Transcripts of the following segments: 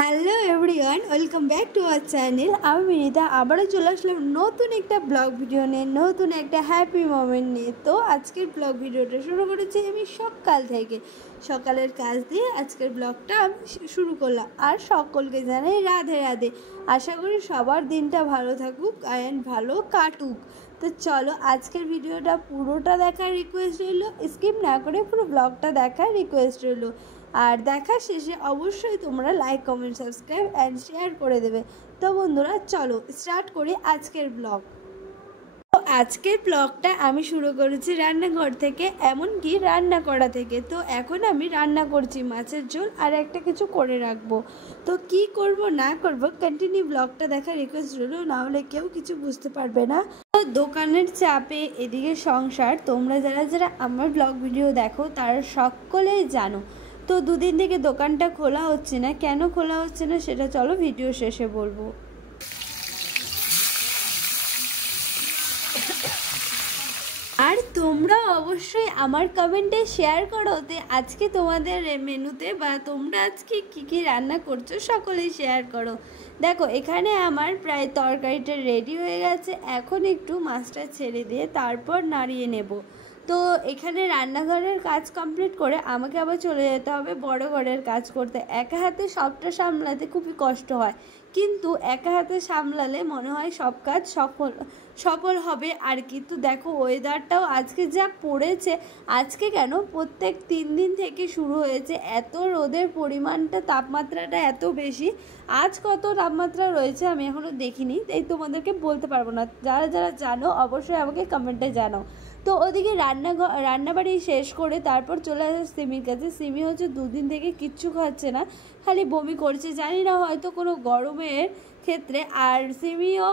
Hello everyone, welcome back to our channel. আমি মিনিতা আবারও চলে আসলাম নতুন একটা ব্লগ ভিডিও নিয়ে, নতুন একটা হ্যাপি মোমেন্ট নিয়ে। তো আজকের ব্লগ ভিডিওটা শুরু করেছি আমি সকাল থেকে, সকালের কাজ দিয়ে আজকের ব্লগটা আমি শুরু করলাম। আর সকলকে জানাই রাধে রাধে। আশা করি সবার দিনটা ভালো থাকুক অ্যান্ড ভালো কাটুক। তো চলো আজকের ভিডিওটা পুরোটা দেখার রিকোয়েস্ট রইল, স্কিপ না করে পুরো ব্লগটা দেখার রিকোয়েস্ট রইল। আর দেখার শেষে অবশ্যই তোমরা like, comment, subscribe and share করে দেবে। তো বন্ধুরা চলো স্টার্ট করি আজকের ব্লগ। তো আজকের ব্লগটা আমি শুরু করেছি রান্নাঘর থেকে, এমনকি রান্না করা থেকে। তো এখন আমি রান্না করছি মাছের ঝোল আর একটা কিছু করে রাখবো। তো কি করব না করব কন্টিনিউ ব্লগটা দেখার রিকোয়েস্ট রইল, নাহলে কেউ কিছু বুঝতে পারবে না। তো দোকানের চাপে এদিকে সংসার, তোমরা যারা যারা আমার ব্লগ ভিডিও দেখো তারা সকলেই জানো। তো দুদিন থেকে দোকানটা খোলা হচ্ছে না, কেন খোলা হচ্ছে না সেটা চলো ভিডিও শেষে বলবো। আর তোমরা অবশ্যই আমার কমেন্টে শেয়ার করো যে আজকে তোমাদের মেনুতে বা তোমরা আজকে কী কী রান্না করছো সকলেই শেয়ার করো। দেখো এখানে আমার প্রায় তরকারিটা রেডি হয়ে গেছে, এখন একটু মাছটা ছেড়ে দিয়ে তারপর নাড়িয়ে নেব। তো এখানে রান্নাঘরের কাজ কমপ্লিট করে আমাকে আবার চলে যেতে হবে বড় ঘরের কাজ করতে। একা হাতে সবটা সামলাতে খুবই কষ্ট হয়, কিন্তু একা হাতে সামলালে মনে হয় সব কাজ সফল হবে আর কি। তো দেখো ওয়েদারটাও আজকে যা পড়েছে, আজকে কেন প্রত্যেক 3 দিন থেকে শুরু হয়েছে এত রোদের পরিমাণটা, তাপমাত্রাটা এত বেশি। আজ কত তাপমাত্রা রয়েছে আমি এখনও দেখিনি, তাই তোমাদেরকে বলতে পারবো না। যারা যারা জানো অবশ্যই আমাকে কমেন্টে জানাও। তো ওদিকে রান্নাবাড়ি শেষ করে তারপর চলে আসে সিমির কাছে। সিমি হচ্ছে 2 দিন থেকে কিচ্ছু খাচ্ছে না, খালি বমি করছে, জানি না হয়তো কোনো গরমের ক্ষেত্রে। আর সিমিও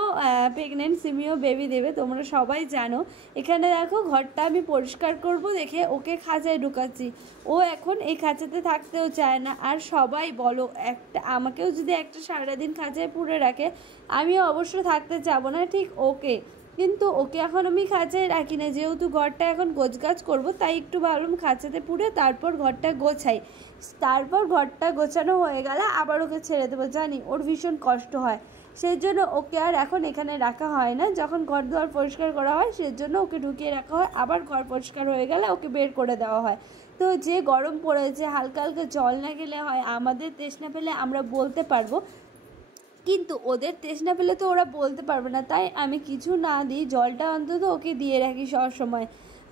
প্রেগনেন্ট, সিমিও বেবি দেবে, তোমরা সবাই জানো। এখানে দেখো ঘরটা আমি পরিষ্কার করব দেখে ওকে খাঁচায় ঢুকাচ্ছি। ও এখন এই খাঁচাতে থাকতেও চায় না। আর সবাই বলো, আমাকেও যদি একটা সারাদিন খাঁচায় পুরে রাখে আমিও অবশ্য থাকতে চাবো না, ঠিক ওকে। কিন্তু ওকে এখন আমি খাঁচায় রাখি না, যেহেতু ঘরটা এখন গোছগাছ করবো, তাই একটু ভাবলাম খাঁচাতে পুড়ে তারপর ঘরটা গোছাই। তারপর ঘরটা গোছানো হয়ে গেলে আবার ওকে ছেড়ে দেবো, জানি ওর ভীষণ কষ্ট হয়। সেই জন্য ওকে আর এখন এখানে রাখা হয় না। যখন ঘর দুয়ার পরিষ্কার করা হয় সেই জন্য ওকে ঢুকিয়ে রাখা হয়, আবার ঘর পরিষ্কার হয়ে গেলে ওকে বের করে দেওয়া হয়। তো যে গরম পড়েছে, হালকা হালকা জল না খেলে হয়, আমাদের তৃষ্ণা পেলে আমরা বলতে পারবো, কিন্তু ওদের তৃষ্ণা পেলে তো ওরা বলতে পারবে না। তাই আমি কিছু না দিই, জলটা অন্তত ওকে দিয়ে রাখি সব সময়।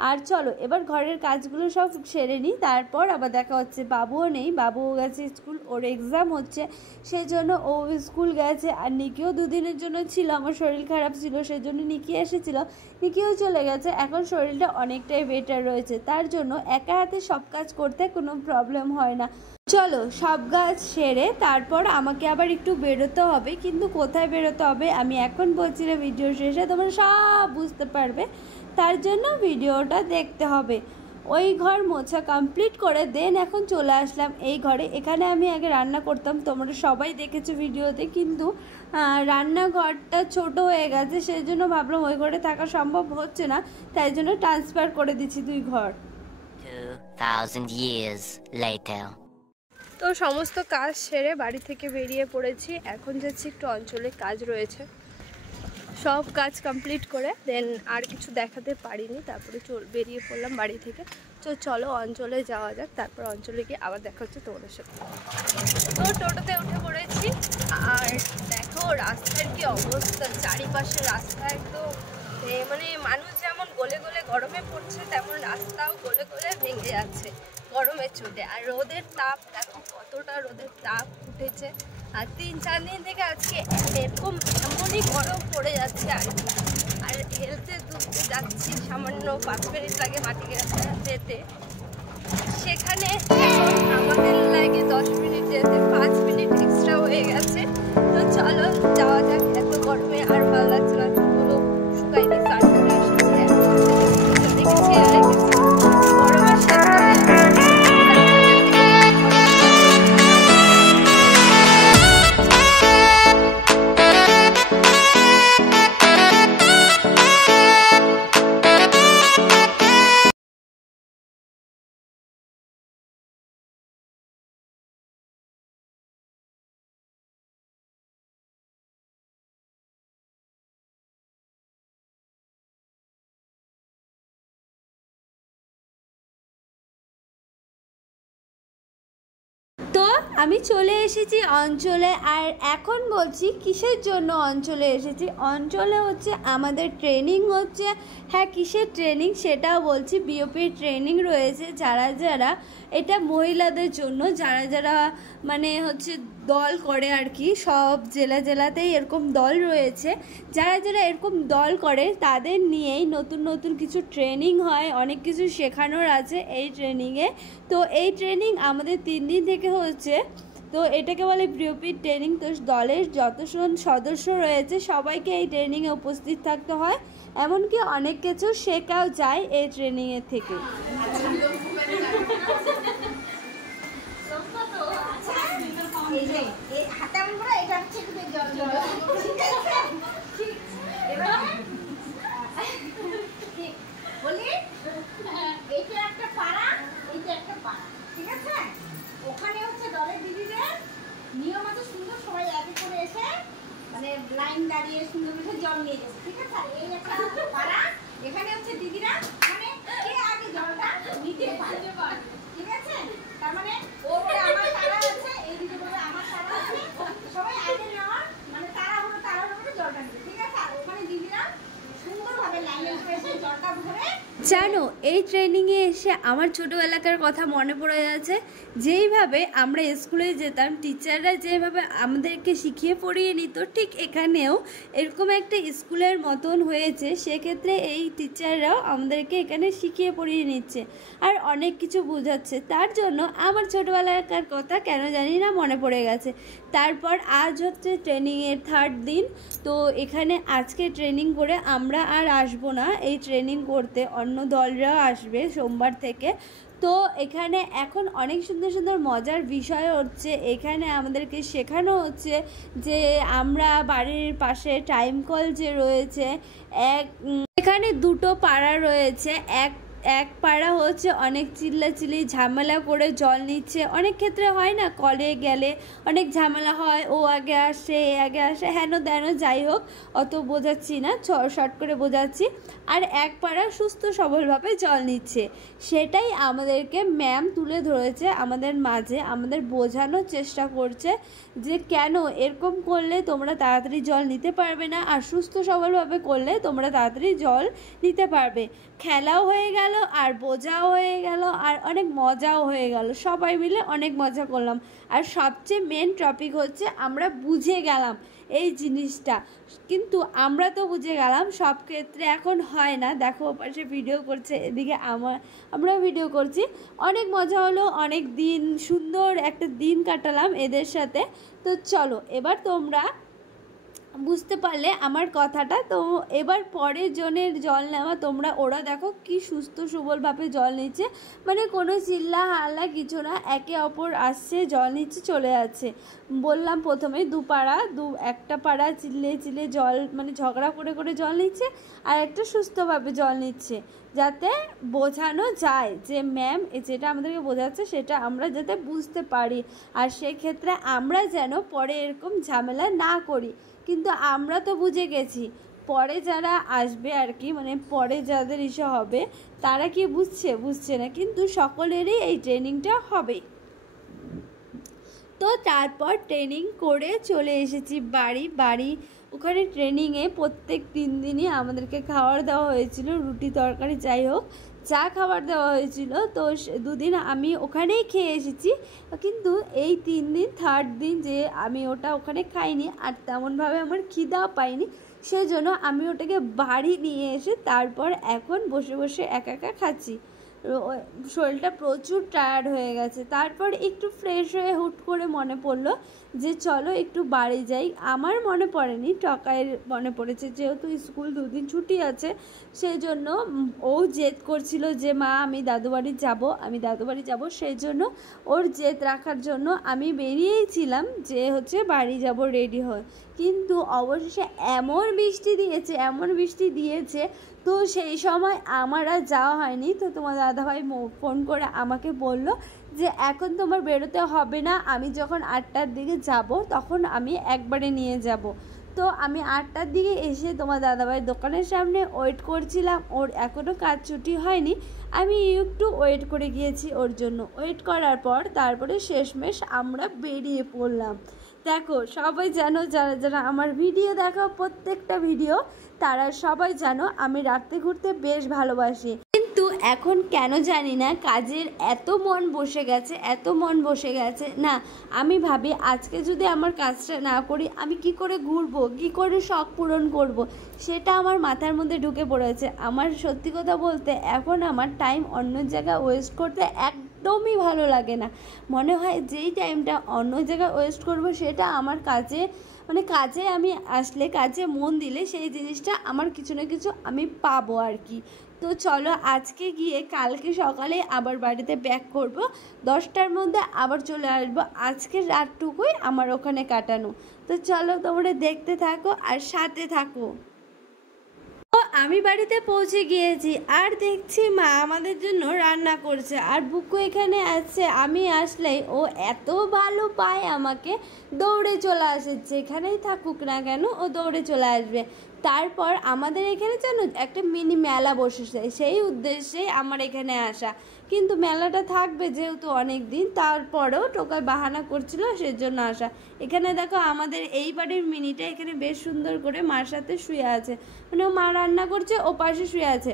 আর চলো এবার ঘরের কাজগুলো সব সেরে নিই, তারপর আবার দেখা হচ্ছে। বাবুও নেই, বাবুও গেছে স্কুল, ওর এক্সাম হচ্ছে সেই জন্য ও স্কুল গেছে। আর নিকিও 2 দিনের জন্য ছিল, আমার শরীর খারাপ ছিল সেই জন্য নিকি এসেছিল, নিকিও চলে গেছে। এখন শরীরটা অনেকটাই বেটার রয়েছে, তার জন্য একা হাতে সব কাজ করতে কোনো প্রবলেম হয় না। চলো সব কাজ সেরে তারপর আমাকে আবার একটু বেরোতে হবে, কিন্তু কোথায় বেরোতে হবে আমি এখন বলছি না, ভিডিও শেষে তোমরা সব বুঝতে পারবে, তার জন্য ভিডিওটা দেখতে হবে। ওই ঘর মোছা কমপ্লিট করে দেন এখন চলে আসলাম এই ঘরে। এখানে আমি আগে রান্না করতাম, তোমরা সবাই দেখেছো ভিডিওতে, কিন্তু রান্নাঘরটা ছোট হয়ে গেছে, সেই জন্য ভাবলাম ওই ঘরে থাকা সম্ভব হচ্ছে না, তাই জন্য ট্রান্সফার করে দিচ্ছি 2 ঘর। 2000 years later. তো সমস্ত কাজ সেরে বাড়ি থেকে বেরিয়ে পড়েছি, এখন যাচ্ছি একটু অঞ্চলে কাজ রয়েছে। সব কাজ কমপ্লিট করে দেন আর কিছু দেখাতে পারিনি, তারপরে বেরিয়ে পড়লাম বাড়ি থেকে। তো চলো অঞ্চলে যাওয়া যাক, তারপর অঞ্চলে গিয়ে আবার দেখা হচ্ছে তোমাদের সাথে। তো টোটোতে উঠে পড়েছি, আর দেখো রাস্তার কি অবস্থা, চারিপাশে রাস্তা একদম মানে মানুষ যেমন গলে গলে গরমে পড়ছে, তেমন রাস্তাও গলে গলে ভেঙে যাচ্ছে গরমের চোটে। আর রোদের তাপ দেখো কতটা রোদের তাপ উঠেছে। আর 3-4 দিন থেকে আজকে এরকম এমনই গরম পড়ে যাচ্ছে আর কি। আর হেলথে দুধতে যাচ্ছি, সামান্য 5 মিনিট লাগে মাটি যেতে, সেখানে এখন আমাদের লাগে 10 মিনিট যেতে, 5 মিনিট এক্সট্রা হয়ে গেছে। তো চলো যাওয়া যাক, এত গরমে আর ভালো লাগছে না, চুলগুলো শুকায়নি, স্নান করে এসেছি, দেখেছি আর তো আমি চলে এসেছি অঞ্চলে, আর এখন বলছি কিসের জন্য অঞ্চলে এসেছি। অঞ্চলে হচ্ছে আমাদের ট্রেনিং হচ্ছে। হ্যাঁ, কিসের ট্রেনিং সেটাও বলছি। বিওপির ট্রেনিং রয়েছে, যারা যারা এটা মহিলাদের জন্য, যারা যারা মানে হচ্ছে দল করে আর কি। সব জেলাতেই এরকম দল রয়েছে। যারা যারা এরকম দল করে তাদের নিয়েই নতুন নতুন কিছু ট্রেনিং হয়, অনেক কিছু শেখানোর আছে এই ট্রেনিংয়ে। তো এই ট্রেনিং আমাদের 3 দিন থেকে হচ্ছে। তো এটাকে বলে বিওপির ট্রেনিং। তো দলের যতজন সদস্য রয়েছে সবাইকে এই ট্রেনিংয়ে উপস্থিত থাকতে হয়, এমনকি অনেক কিছু শেখাও যায় এই ট্রেনিংয়ের থেকে। ওখানে হচ্ছে দলের দিদিদের নিয়ম আছে সুন্দর, সবাই একে করে এসে মানে লাইন দাঁড়িয়ে সুন্দর করে জল নিয়ে যাচ্ছে, ঠিক আছে। এই একটা পাড়া, এখানে হচ্ছে দিদিরা মানে কে আগে জলটা নিতে পারে, ঠিক আছে। তার মানে ওর পরে আমার তারা আছে, এই দিদি বলে আমার তারা আছে, সবাই আগে নেওয়ার মানে তারা হলো জলটা নিতে, ঠিক আছে। আর ওখানে দিদিরা সুন্দরভাবে লাইনে করে এসে জলটা ভরে। জানো, এই ট্রেনিংয়ে এসে আমার ছোটোবেলাকার কথা মনে পড়ে যাচ্ছে। যেইভাবে আমরা স্কুলে যেতাম, টিচাররা যেভাবে আমাদেরকে শিখিয়ে পড়িয়ে নিত, ঠিক এখানেও এরকম একটা স্কুলের মতন হয়েছে। সেক্ষেত্রে এই টিচাররাও আমাদেরকে এখানে শিখিয়ে পড়িয়ে নিচ্ছে আর অনেক কিছু বোঝাচ্ছে। তার জন্য আমার ছোটোবেলাকার কথা কেন জানি না মনে পড়ে গেছে। তারপর আজ হচ্ছে ট্রেনিংয়ের 3rd দিন। তো এখানে আজকে ট্রেনিং করে আমরা আর আসবো না এই ট্রেনিং করতে, অন্য দলরা আসবে সোমবার থেকে। তো এখানে এখন অনেক সুন্দর সুন্দর মজার বিষয় হচ্ছে। এখানে আমাদেরকে শেখানো হচ্ছে যে আমরা বাড়ির পাশে টাইম কল যে রয়েছে, এখানে 2টো পাড়া রয়েছে। এক পাড়া হচ্ছে অনেক চিল্লাচিল্লি ঝামেলা করে জল নিচ্ছে। অনেক ক্ষেত্রে হয় না, কলে গেলে অনেক ঝামেলা হয়, ও আগে আসে এ আগে আসে, হেন দেন, যাই হোক অত বোঝাচ্ছি না, শর্ট করে বোঝাচ্ছি। আর এক পাড়া সুস্থ সবলভাবে জল নিচ্ছে, সেটাই আমাদেরকে ম্যাম তুলে ধরেছে আমাদের মাঝে, আমাদের বোঝানোর চেষ্টা করছে যে কেন এরকম করলে তোমরা তাড়াতাড়ি জল নিতে পারবে না, আর সুস্থ সবলভাবে করলে তোমরা তাড়াতাড়ি জল নিতে পারবে। খেলাও হয়ে গেল আর বোঝাও হয়ে গেল আর অনেক মজাও হয়ে গেল, সবাই মিলে অনেক মজা করলাম। আর সবচেয়ে মেন টপিক হচ্ছে আমরা বুঝে গেলাম এই জিনিসটা। কিন্তু আমরা তো বুঝে গেলাম, সব ক্ষেত্রে এখন হয় না। দেখো পাশে ভিডিও করছে, এদিকে আমরাও ভিডিও করছি। অনেক মজা হলো, অনেক দিন সুন্দর একটা দিন কাটালাম এদের সাথে। তো চলো, এবার তোমরা বুঝতে পারলে আমার কথাটা। তো এবার পরের জনের জল নেওয়া, ওরা দেখো কি সুস্থ সবলভাবে জল নিচ্ছে, মানে কোনো চিল্লা হাল্লা কিছু না, একে অপর আসছে জল নিচ্ছে চলে যাচ্ছে। বললাম প্রথমে একটা পাড়া চিল্লে জল মানে ঝগড়া করে করে জল নিচ্ছে, আর একটা সুস্থভাবে জল নিচ্ছে, যাতে বোঝানো যায় যে ম্যাম যেটা আমাদেরকে বোঝাচ্ছে সেটা আমরা যাতে বুঝতে পারি, আর সেক্ষেত্রে আমরা যেন পরে এরকম ঝামেলা না করি। কিন্তু আমরা তো বুঝে গেছি, পরে যারা আসবে আর কি, মানে পরে যাদের ইস্যু হবে তারা কি বুঝছে না, কিন্তু সকলেরই এই ট্রেনিংটা হবে। তো তারপর ট্রেনিং করে চলে এসেছি বাড়ি। ওখানে ট্রেনিংয়ে প্রত্যেক 3 দিনই আমাদেরকে খাবার দেওয়া হয়েছিল, রুটি তরকারি যাই হোক, চা খাবার দেওয়া হয়েছিল। তো 2 দিন আমি ওখানেই খেয়ে এসেছি, কিন্তু এই 3 দিন 3rd দিন যে আমি ওখানে খাইনি, আর তেমনভাবে আমার খিদাও পাইনি, সেজন্য আমি ওটাকে বাড়ি নিয়ে এসে তারপর এখন বসে বসে একা খাচ্ছি। শরীরটা প্রচুর টায়ার্ড হয়ে গেছে। তারপর একটু ফ্রেশ হয়ে হুট করে মনে পড়লো যে চলো একটু বাড়ি যাই। আমার মনে পড়েনি, টকায়ের মনে পড়েছে, যেহেতু স্কুল 2 দিন ছুটি আছে, সেই জন্য ও জেদ করছিল যে মা আমি দাদু বাড়ি যাব, সেই জন্য ওর জেদ রাখার জন্য আমি বেরিয়েছিলাম যে হচ্ছে বাড়ি যাব রেডি হয়ে। কিন্তু অবশেষে এমন বৃষ্টি দিয়েছে তো সেই সময় আমার আর যাওয়া হয়নি। তো তোমার দাদাভাই ফোন করে আমাকে বলল যে এখন তোমার বেরোতে হবে না, আমি যখন 8টার দিকে যাব তখন আমি একবারে নিয়ে যাব। তো আমি 8টার দিকে এসে তোমার দাদাভাইয়ের দোকানের সামনে ওয়েট করছিলাম, ওর এখনও কাজ ছুটি হয়নি, আমি একটু ওয়েট করে গিয়েছি ওর জন্য। ওয়েট করার পর তারপরে শেষমেশ আমরা বেরিয়ে পড়লাম। দেখো সবাই জানো, যারা যারা আমার ভিডিও দেখো প্রত্যেকটা ভিডিও, তারা সবাই জানো আমি রাত্রে ঘুরতে বেশ ভালোবাসি। কিন্তু এখন কেন জানি না কাজের এত মন বসে গেছে, এত মন বসে গেছে না, আমি ভাবি আজকে যদি আমার কাজটা না করি আমি কি করে ঘুরবো, কি করে শখ পূরণ করব, সেটা আমার মাথার মধ্যে ঢুকে পড়েছে। আমার সত্যি কথা বলতে এখন আমার টাইম অন্য জায়গায় ওয়েস্ট করতে একদমই ভালো লাগে না। মনে হয় যেই টাইমটা অন্য জায়গায় ওয়েস্ট করব সেটা আমার কাজে, মানে কাজে আমি আসলে, কাজে মন দিলে সেই জিনিসটা আমার কিছু না কিছু আমি পাবো আর কি। তো চলো আজকে গিয়ে কালকে সকালে আবার বাড়িতে ব্যাক করব, 10টার মধ্যে আবার চলে আসবো। আজকের রাতটুকুই আমার ওখানে কাটানো। তো চলো তোমরা দেখতে থাকো আর সাথে থাকো। ও আমি বাড়িতে পৌঁছে গিয়েছি আর দেখছি মা আমাদের জন্য রান্না করছে, আর বুকু এখানে আছে। আমি আসলেই ও এত ভালো পায় আমাকে, দৌড়ে চলে আসে, যেখানেই থাকুক না কেন ও দৌড়ে চলে আসবে। তারপর আমাদের এখানে জানো একটা মিনি মেলা বসেছে, সেই উদ্দেশ্যে আমার এখানে আসা। কিন্তু মেলাটা থাকবে যেহেতু অনেক দিন, তারপরেও টোকাই বাহানা করছিল সেজন্য আসা। এখানে দেখো আমাদের এই বাড়ির মিনিটা এখানে বেশ সুন্দর করে মার সাথে শুয়ে আছে, মানে ও মা রান্না করছে ও পাশে শুয়ে আছে।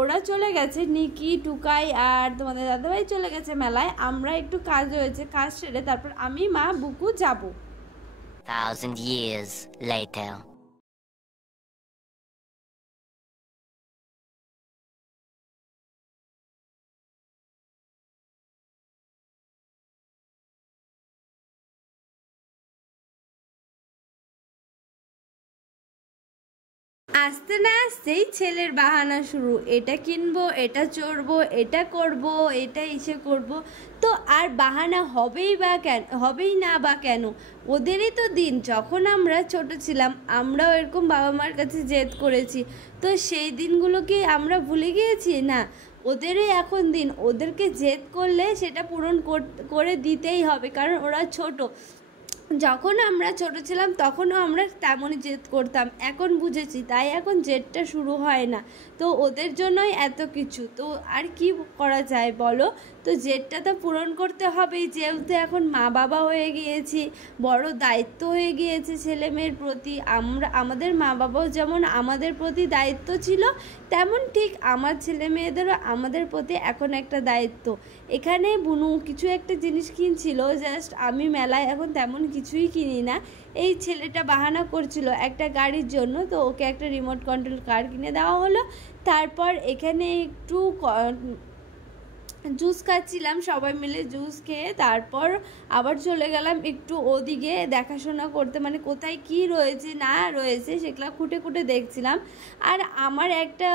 ওরা চলে গেছে, নিকি টুকাই আর তোমাদের দাদাভাই চলে গেছে মেলায়। আমরা একটু কাজ হয়েছে, কাজ সেরে তারপর আমি মা বুকু যাবো। 1000 years later. আসতে না আসতেই ছেলের বাহানা শুরু, এটা কিনবো, এটা চড়বো, এটা করব, এটা ইসে করব। তো আর বাহানা হবেই বা কেন, হবেই না বা কেন, ওদেরই তো দিন। যখন আমরা ছোট ছিলাম আমরাও এরকম বাবা মার কাছে জেদ করেছি, তো সেই দিনগুলো কি আমরা ভুলে গিয়েছি? না, ওদেরই এখন দিন, ওদেরকে জেদ করলে সেটা পূরণ করে দিতেই হবে, কারণ ওরা ছোট। যখন আমরা ছোট ছিলাম তখনও আমরা তেমনই জেদ করতাম, এখন বুঝেছি তাই এখন জেদটা শুরু হয় না। তো ওদের জন্যই এত কিছু, তো আর কি করা যায় বলো। তো জেদটা তো পূরণ করতে হবেই, যেহেতু এখন মা বাবা হয়ে গিয়েছি, বড় দায়িত্ব হয়ে গিয়েছে ছেলে মেয়ের প্রতি। আমাদের মা বাবাও যেমন আমাদের প্রতি দায়িত্ব ছিল, তেমন ঠিক আমার ছেলে মেয়েদেরও আমাদের প্রতি এখন একটা দায়িত্ব। এখানে বুনু কিছু একটা জিনিস কিনছিল, জাস্ট আমি মেলায় এখন তেমন কিছুই কিনি না। এই ছেলেটা বাহানা করছিল একটা গাড়ির জন্য, তো ওকে একটা রিমোট কন্ট্রোল কার কিনে দেওয়া হলো। তারপর এখানে একটু জুস খাচ্ছিলাম, সবাই মিলে জুস খেয়ে তারপর আবার চলে গেলাম একটু ওদিকে দেখাশোনা করতে, মানে কোথায় কি রয়েছে না রয়েছে সেগুলো খুঁটে খুঁটে দেখছিলাম। আর আমার একটা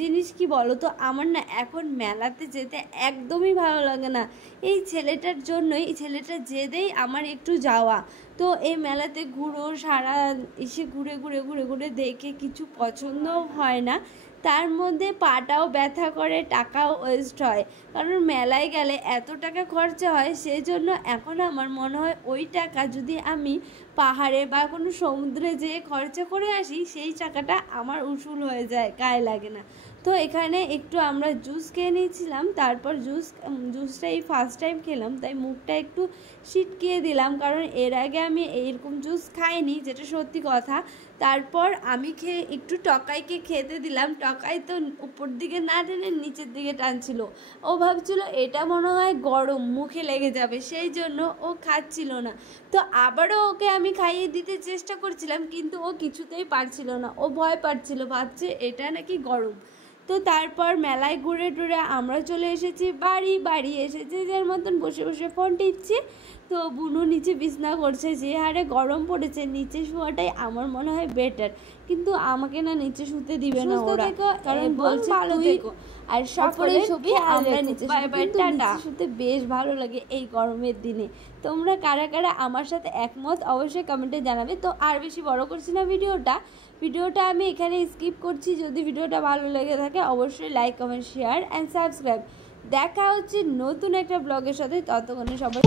জিনিস কি বলো তো, আমার না এখন মেলাতে যেতে একদমই ভালো লাগে না। এই ছেলেটার জন্যই, এই ছেলেটার জেদেই আমার একটু যাওয়া। তো এই মেলাতে সারা এসে ঘুরে ঘুরে ঘুরে ঘুরে দেখে কিছু পছন্দও হয় না, তার মধ্যে পাটাও ব্যথা করে, টাকাও ওয়েস্ট হয়। কারণ মেলায় গেলে এত টাকা খরচা হয়, সেই জন্য এখন আমার মনে হয় ওই টাকা যদি আমি পাহাড়ে বা কোনো সমুদ্রে যেয়ে খরচা করে আসি, সেই টাকাটা আমার উসুল হয়ে যায়, গায়ে লাগে না। তো এখানে একটু আমরা জুস খেয়ে নিয়েছিলাম, তারপর জুসটা এই ফার্স্ট টাইম খেলাম, তাই মুখটা একটু ছিটকিয়ে দিলাম, কারণ এর আগে আমি এইরকম জুস খাইনি, যেটা সত্যি কথা। তারপর আমি একটু টকাইকে খেতে দিলাম। টকাই তো উপর দিকে না টেনে নিচের দিকে টানছিল, ও ভাবছিল এটা মনে হয় গরম, মুখে লেগে যাবে, সেই জন্য ও খাচ্ছিল না। তো আবারও ওকে আমি খাইয়ে দিতে চেষ্টা করছিলাম, কিন্তু ও কিছুতেই পারছিল না, ও ভয় পাচ্ছিল, ভাবছে এটা নাকি গরম। তো তারপর মেলায় ঘুরে টুরে আমরা চলে এসেছি বাড়ি এসে যে যার মতন বসে বসে ফোন টিপছি। তো বুনু নিচে বিছনা করছে, যে হারে গরম পড়েছে নিচে শোয়াটাই আমার মনে হয় বেটার, কিন্তু আমাকে না নিচে শুতে দিবে না ওরা, কারণ বলছে ভালো থেকো আর সকলে ছবি আমরা নিচে শুতে বেশ ভালো লাগে এই গরমের দিনে। তোমরা কারা কারা আমার সাথে একমত অবশ্যই কমেন্টে জানাবে। তো আর বেশি বড় করছি না ভিডিওটা আমি এখানে স্কিপ করছি। যদি ভিডিওটা ভালো লেগে থাকে অবশ্যই like comment share and subscribe. দেখা হচ্ছে নতুন একটা ব্লগের সাথে, ততক্ষণে সবাই